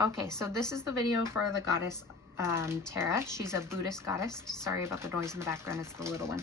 Okay, so this is the video for the goddess Tara. She's a Buddhist goddess. Sorry about the noise in the background. It's the little one.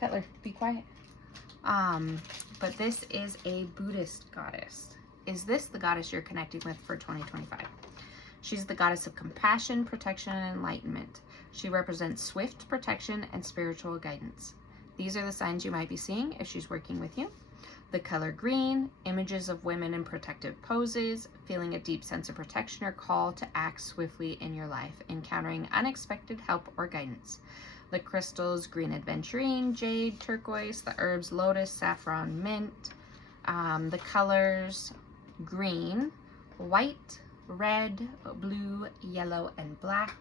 Cutler, be quiet. But this is a Buddhist goddess. Is this the goddess you're connecting with for 2025? She's the goddess of compassion, protection, and enlightenment. She represents swift protection and spiritual guidance. These are the signs you might be seeing if she's working with you. The color green, images of women in protective poses, feeling a deep sense of protection or call to act swiftly in your life, encountering unexpected help or guidance. The crystals, green aventurine, jade, turquoise, the herbs, lotus, saffron, mint. The colors, green, white, red, blue, yellow, and black.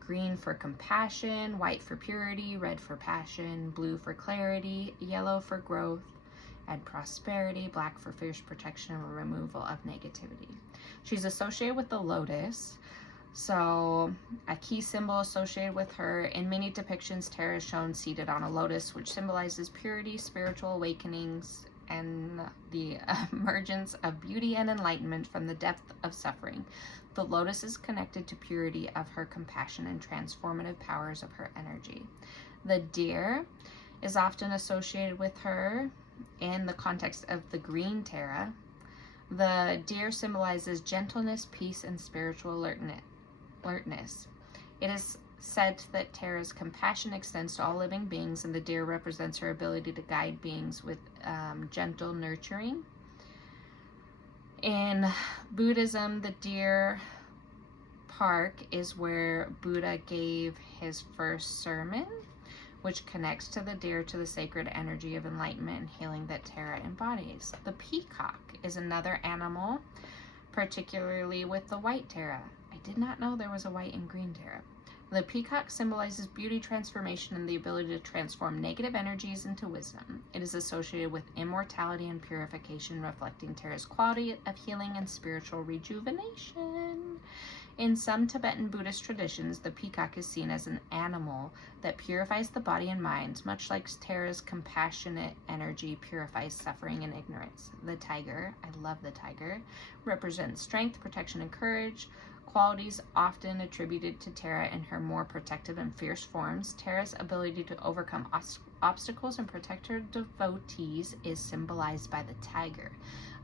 Green for compassion, white for purity, red for passion, blue for clarity, yellow for growth and prosperity, black for fierce protection and removal of negativity. She's associated with the lotus. So a key symbol associated with her, in many depictions, Tara is shown seated on a lotus, which symbolizes purity, spiritual awakenings, and the emergence of beauty and enlightenment from the depth of suffering. The lotus is connected to purity of her compassion and transformative powers of her energy. The deer is often associated with her in the context of the green Tara. The deer symbolizes gentleness, peace, and spiritual alertness. It is said that Tara's compassion extends to all living beings, and the deer represents her ability to guide beings with gentle nurturing. In Buddhism, the deer park is where Buddha gave his first sermon, which connects to the deer to the sacred energy of enlightenment and healing that Tara embodies. The peacock is another animal, particularly with the white Tara. I did not know there was a white and green Tara. The peacock symbolizes beauty, transformation, and the ability to transform negative energies into wisdom. It is associated with immortality and purification, reflecting Tara's quality of healing and spiritual rejuvenation. In some Tibetan Buddhist traditions, the peacock is seen as an animal that purifies the body and mind, much like Tara's compassionate energy purifies suffering and ignorance. The tiger, I love the tiger, represents strength, protection, and courage, qualities often attributed to Tara in her more protective and fierce forms. Tara's ability to overcome obstacles and protect her devotees is symbolized by the tiger,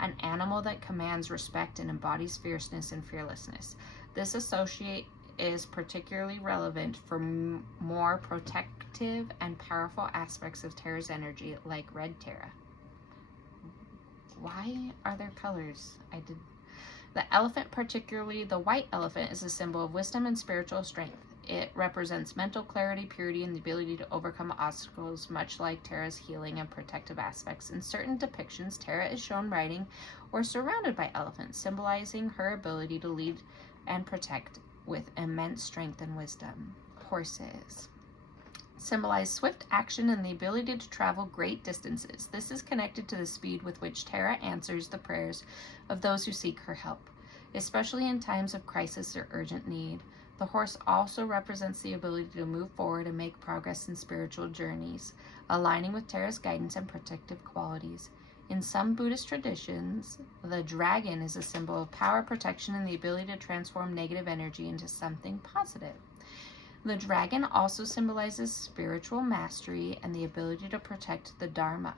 an animal that commands respect and embodies fierceness and fearlessness. This associate is particularly relevant for more protective and powerful aspects of Tara's energy, like red Tara. Why are there colors? The elephant, particularly the white elephant, is a symbol of wisdom and spiritual strength. It represents mental clarity, purity, and the ability to overcome obstacles, much like Tara's healing and protective aspects. In certain depictions, Tara is shown riding or surrounded by elephants, symbolizing her ability to lead and protect with immense strength and wisdom. Horses symbolize swift action and the ability to travel great distances. This is connected to the speed with which Tara answers the prayers of those who seek her help, especially in times of crisis or urgent need. The horse also represents the ability to move forward and make progress in spiritual journeys, aligning with Tara's guidance and protective qualities. In some Buddhist traditions, the dragon is a symbol of power, protection, and the ability to transform negative energy into something positive. The dragon also symbolizes spiritual mastery and the ability to protect the Dharma,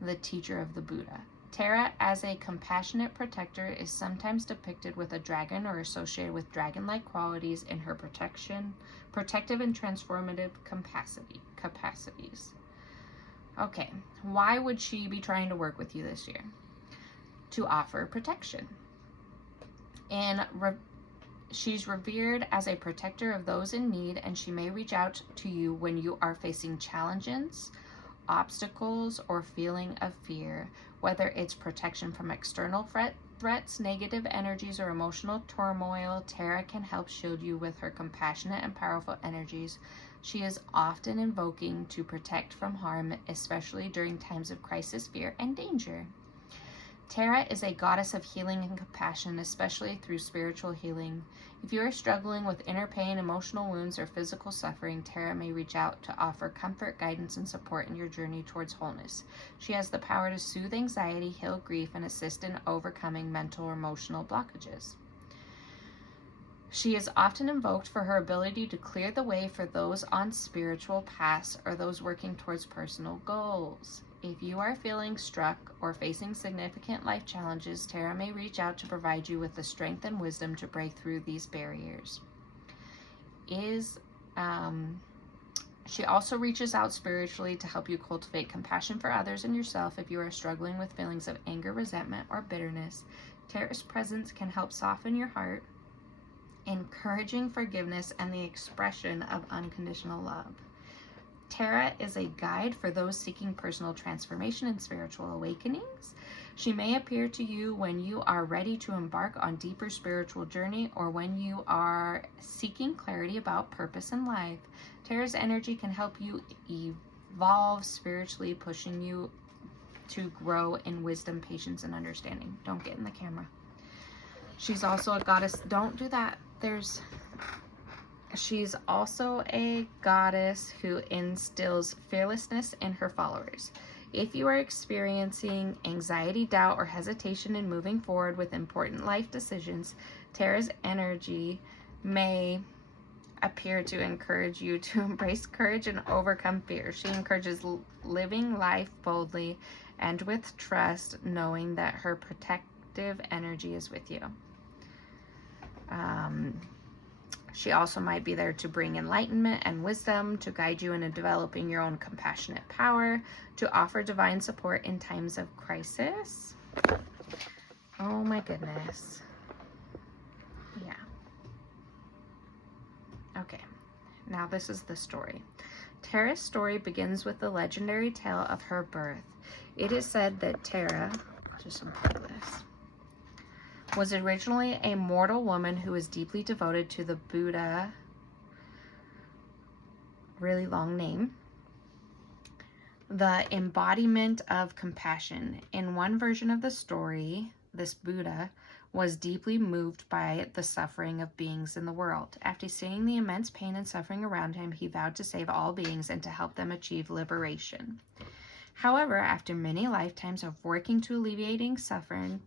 the teacher of the Buddha. Tara, as a compassionate protector, is sometimes depicted with a dragon or associated with dragon-like qualities in her protective and transformative capacities. Okay, why would she be trying to work with you this year? To offer protection. She's revered as a protector of those in need, and she may reach out to you when you are facing challenges, obstacles, or feeling of fear. Whether it's protection from external threats, negative energies, or emotional turmoil, Tara can help shield you with her compassionate and powerful energies. She is often invoking to protect from harm, especially during times of crisis, fear, and danger. Tara is a goddess of healing and compassion, especially through spiritual healing. If you are struggling with inner pain, emotional wounds, or physical suffering, Tara may reach out to offer comfort, guidance, and support in your journey towards wholeness. She has the power to soothe anxiety, heal grief, and assist in overcoming mental or emotional blockages. She is often invoked for her ability to clear the way for those on spiritual paths or those working towards personal goals. If you are feeling stuck or facing significant life challenges, Tara may reach out to provide you with the strength and wisdom to break through these barriers. She also reaches out spiritually to help you cultivate compassion for others and yourself if you are struggling with feelings of anger, resentment, or bitterness. Tara's presence can help soften your heart, encouraging forgiveness and the expression of unconditional love. Tara is a guide for those seeking personal transformation and spiritual awakenings. She may appear to you when you are ready to embark on deeper spiritual journey or when you are seeking clarity about purpose in life. Tara's energy can help you evolve spiritually, pushing you to grow in wisdom, patience, and understanding. Don't get in the camera. She's also a goddess. Don't do that. She's also a goddess who instills fearlessness in her followers. If you are experiencing anxiety, doubt, or hesitation in moving forward with important life decisions, Tara's energy may appear to encourage you to embrace courage and overcome fear. She encourages living life boldly and with trust, knowing that her protective energy is with you. She also might be there to bring enlightenment and wisdom, to guide you in developing your own compassionate power, to offer divine support in times of crisis. Oh my goodness. Yeah. Okay, now this is the story. Tara's story begins with the legendary tale of her birth. It is said that Tara, just unplug this, was originally a mortal woman who was deeply devoted to the Buddha, really long name, the embodiment of compassion. In one version of the story, this Buddha was deeply moved by the suffering of beings in the world. After seeing the immense pain and suffering around him, he vowed to save all beings and to help them achieve liberation. However, after many lifetimes of working to alleviating suffering,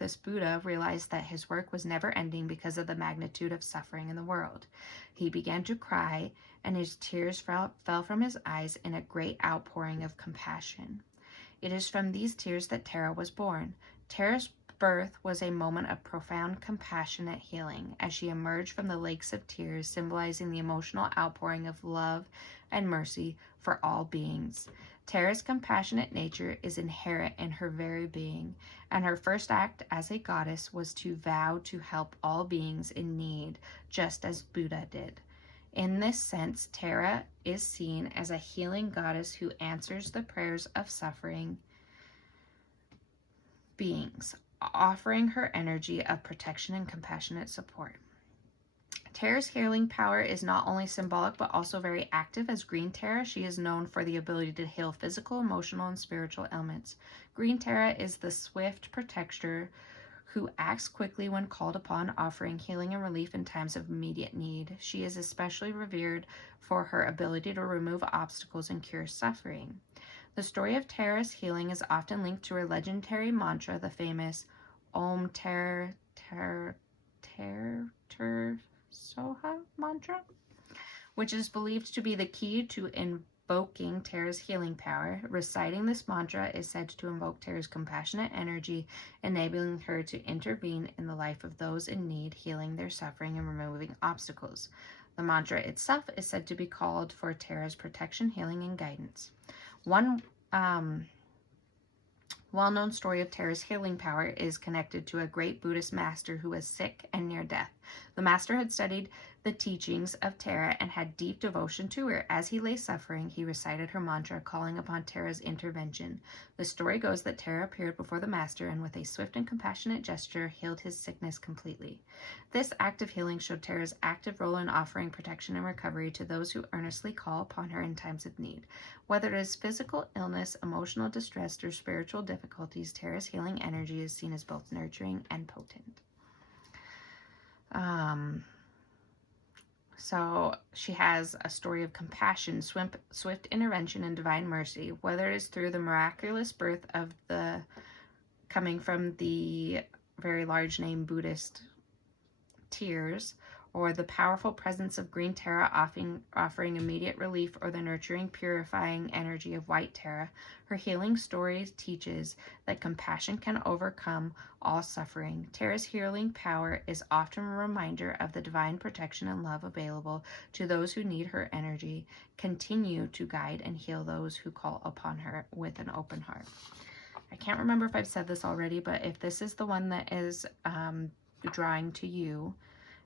this Buddha realized that his work was never ending because of the magnitude of suffering in the world. He began to cry, and his tears fell from his eyes in a great outpouring of compassion. It is from these tears that Tara was born. Tara's birth was a moment of profound compassionate healing as she emerged from the lakes of tears, symbolizing the emotional outpouring of love and mercy for all beings. Tara's compassionate nature is inherent in her very being, and her first act as a goddess was to vow to help all beings in need, just as Buddha did. In this sense, Tara is seen as a healing goddess who answers the prayers of suffering beings, offering her energy of protection and compassionate support. Tara's healing power is not only symbolic but also very active. As Green Tara, she is known for the ability to heal physical, emotional, and spiritual ailments. Green Tara is the swift protector who acts quickly when called upon, offering healing and relief in times of immediate need. She is especially revered for her ability to remove obstacles and cure suffering. The story of Tara's healing is often linked to her legendary mantra, the famous Om Ter Soha mantra, which is believed to be the key to invoking Tara's healing power. Reciting this mantra is said to invoke Tara's compassionate energy, enabling her to intervene in the life of those in need, healing their suffering and removing obstacles. The mantra itself is said to be called for Tara's protection, healing, and guidance. One well-known story of Tara's healing power is connected to a great Buddhist master who was sick and near death. The master had studied the teachings of Tara and had deep devotion to her. As he lay suffering, he recited her mantra, calling upon Tara's intervention. The story goes that Tara appeared before the master and with a swift and compassionate gesture healed his sickness completely. This act of healing showed Tara's active role in offering protection and recovery to those who earnestly call upon her in times of need. Whether it is physical illness, emotional distress, or spiritual difficulties, Tara's healing energy is seen as both nurturing and potent. So she has a story of compassion, swift intervention, and divine mercy, whether it is through the miraculous birth of the coming from the very large name Buddhist tears, or the powerful presence of green Tara offering immediate relief, or the nurturing, purifying energy of white Tara. Her healing story teaches that compassion can overcome all suffering. Tara's healing power is often a reminder of the divine protection and love available to those who need her energy. Continue to guide and heal those who call upon her with an open heart. I can't remember if I've said this already, but if this is the one that is drawing to you,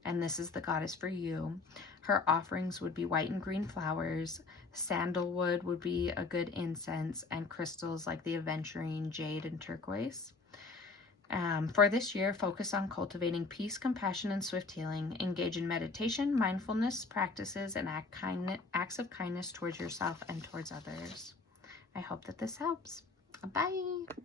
and this is the goddess for you, her offerings would be white and green flowers, sandalwood would be a good incense, and crystals like the aventurine, jade, and turquoise. For this year, focus on cultivating peace, compassion, and swift healing. Engage in meditation, mindfulness practices, and acts of kindness towards yourself and towards others. I hope that this helps. Bye!